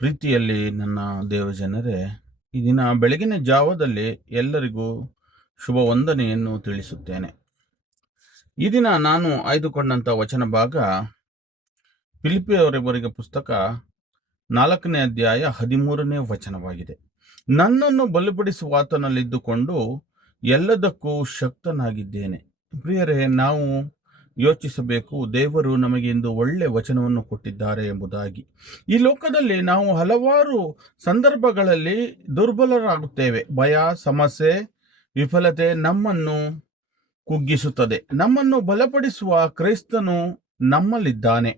ಪ್ರೀತಿಯಲ್ಲಿ ನನ್ನ ದೇವಜನರೇ, ಈ ದಿನ ಬೆಳಗಿನ ಜಾವದಲ್ಲಿ ಎಲ್ಲರಿಗೂ ಶುಭ ವಂದನೆಯನ್ನು ತಿಳಿಸುತ್ತೇನೆ. ಈ ದಿನ ನಾನು ಆಯ್ದುಕೊಂಡಂಥ ವಚನ ಭಾಗ ಫಿಲಿಪ್ಪಿಯವರ ಬರೆದ ಪುಸ್ತಕ 4ನೇ ಅಧ್ಯಾಯ 13ನೇ ವಚನವಾಗಿದೆ. ನನ್ನನ್ನು ಬಲಪಡಿಸುವಾತನಲ್ಲಿದ್ದುಕೊಂಡು ಎಲ್ಲದಕ್ಕೂ ಶಕ್ತನಾಗಿದ್ದೇನೆ. ಪ್ರಿಯರೇ, ನಾವು ಯೋಚಿಸಬೇಕು, ದೇವರು ನಮಗೆ ಇಂದು ಒಳ್ಳೆ ವಚನವನ್ನು ಕೊಟ್ಟಿದ್ದಾರೆ ಎಂಬುದಾಗಿ. ಈ ಲೋಕದಲ್ಲಿ ನಾವು ಹಲವಾರು ಸಂದರ್ಭಗಳಲ್ಲಿ ದುರ್ಬಲರಾಗುತ್ತೇವೆ. ಭಯ, ಸಮಸ್ಯೆ, ವಿಫಲತೆ ನಮ್ಮನ್ನು ಕುಗ್ಗಿಸುತ್ತದೆ. ನಮ್ಮನ್ನು ಬಲಪಡಿಸುವ ಕ್ರೈಸ್ತನು ನಮ್ಮಲ್ಲಿದ್ದಾನೆ.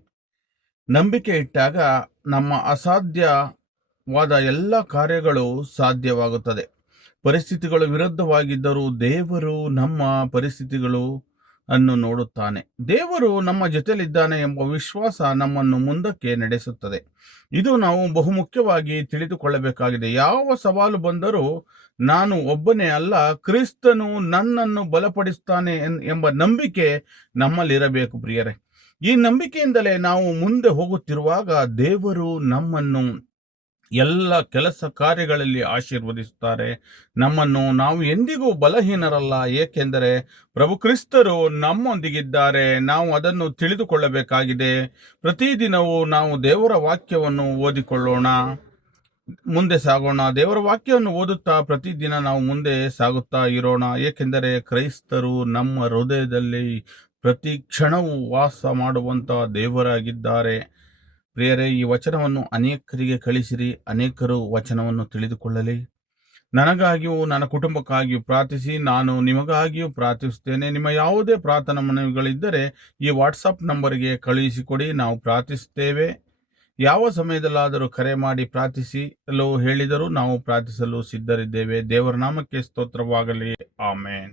ನಂಬಿಕೆ ಇಟ್ಟಾಗ ನಮ್ಮ ಅಸಾಧ್ಯವಾದ ಎಲ್ಲ ಕಾರ್ಯಗಳು ಸಾಧ್ಯವಾಗುತ್ತದೆ. ಪರಿಸ್ಥಿತಿಗಳು ವಿರುದ್ಧವಾಗಿದ್ದರೂ ದೇವರು ನಮ್ಮ ಪರಿಸ್ಥಿತಿಗಳು ಅನ್ನು ನೋಡುತ್ತಾನೆ. ದೇವರು ನಮ್ಮ ಜೊತೆಲಿದ್ದಾನೆ ಎಂಬ ವಿಶ್ವಾಸ ನಮ್ಮನ್ನು ಮುಂದಕ್ಕೆ ನಡೆಸುತ್ತದೆ. ಇದು ನಾವು ಬಹುಮುಖ್ಯವಾಗಿ ತಿಳಿದುಕೊಳ್ಳಬೇಕಾಗಿದೆ. ಯಾವ ಸವಾಲು ಬಂದರೂ ನಾನು ಒಬ್ಬನೇ ಅಲ್ಲ, ಕ್ರಿಸ್ತನು ನನ್ನನ್ನು ಬಲಪಡಿಸುತ್ತಾನೆ ಎಂಬ ನಂಬಿಕೆ ನಮ್ಮಲ್ಲಿರಬೇಕು. ಪ್ರಿಯರೇ, ಈ ನಂಬಿಕೆಯಿಂದಲೇ ನಾವು ಮುಂದೆ ಹೋಗುತ್ತಿರುವಾಗ ದೇವರು ನಮ್ಮನ್ನು ಎಲ್ಲ ಕೆಲಸ ಕಾರ್ಯಗಳಲ್ಲಿ ಆಶೀರ್ವದಿಸುತ್ತಾರೆ. ನಾವು ಎಂದಿಗೂ ಬಲಹೀನರಲ್ಲ, ಏಕೆಂದರೆ ಪ್ರಭು ಕ್ರಿಸ್ತರು ನಮ್ಮೊಂದಿಗಿದ್ದಾರೆ. ನಾವು ಅದನ್ನು ತಿಳಿದುಕೊಳ್ಳಬೇಕಾಗಿದೆ. ಪ್ರತಿದಿನವೂ ನಾವು ದೇವರ ವಾಕ್ಯವನ್ನು ಓದಿಕೊಳ್ಳೋಣ, ಮುಂದೆ ಸಾಗೋಣ. ದೇವರ ವಾಕ್ಯವನ್ನು ಓದುತ್ತಾ ಪ್ರತಿದಿನ ನಾವು ಮುಂದೆ ಸಾಗುತ್ತಾ ಇರೋಣ, ಏಕೆಂದರೆ ಕ್ರೈಸ್ತರು ನಮ್ಮ ಹೃದಯದಲ್ಲಿ ಪ್ರತಿ ಕ್ಷಣವೂ ವಾಸ ಮಾಡುವಂಥ ದೇವರಾಗಿದ್ದಾರೆ. ಪ್ರಿಯರೇ, ಈ ವಚನವನ್ನು ಅನೇಕರಿಗೆ ಕಳಿಸಿರಿ, ಅನೇಕರು ವಚನವನ್ನು ತಿಳಿದುಕೊಳ್ಳಲಿ. ನನಗಾಗಿಯೂ ನನ್ನ ಕುಟುಂಬಕ್ಕಾಗಿಯೂ ಪ್ರಾರ್ಥಿಸಿ. ನಾನು ನಿಮಗಾಗಿಯೂ ಪ್ರಾರ್ಥಿಸುತ್ತೇನೆ. ನಿಮ್ಮ ಯಾವುದೇ ಪ್ರಾರ್ಥನಾ ಮನವಿಗಳಿದ್ದರೆ ಈ ವಾಟ್ಸಪ್ ನಂಬರ್ಗೆ ಕಳುಹಿಸಿಕೊಡಿ, ನಾವು ಪ್ರಾರ್ಥಿಸುತ್ತೇವೆ. ಯಾವ ಸಮಯದಲ್ಲಾದರೂ ಕರೆ ಮಾಡಿ ಪ್ರಾರ್ಥಿಸಲು ಹೇಳಿದರೂ ನಾವು ಪ್ರಾರ್ಥಿಸಲು ಸಿದ್ಧರಿದ್ದೇವೆ. ದೇವರ ನಾಮಕ್ಕೆ ಸ್ತೋತ್ರವಾಗಲಿ. ಆಮೇನ್.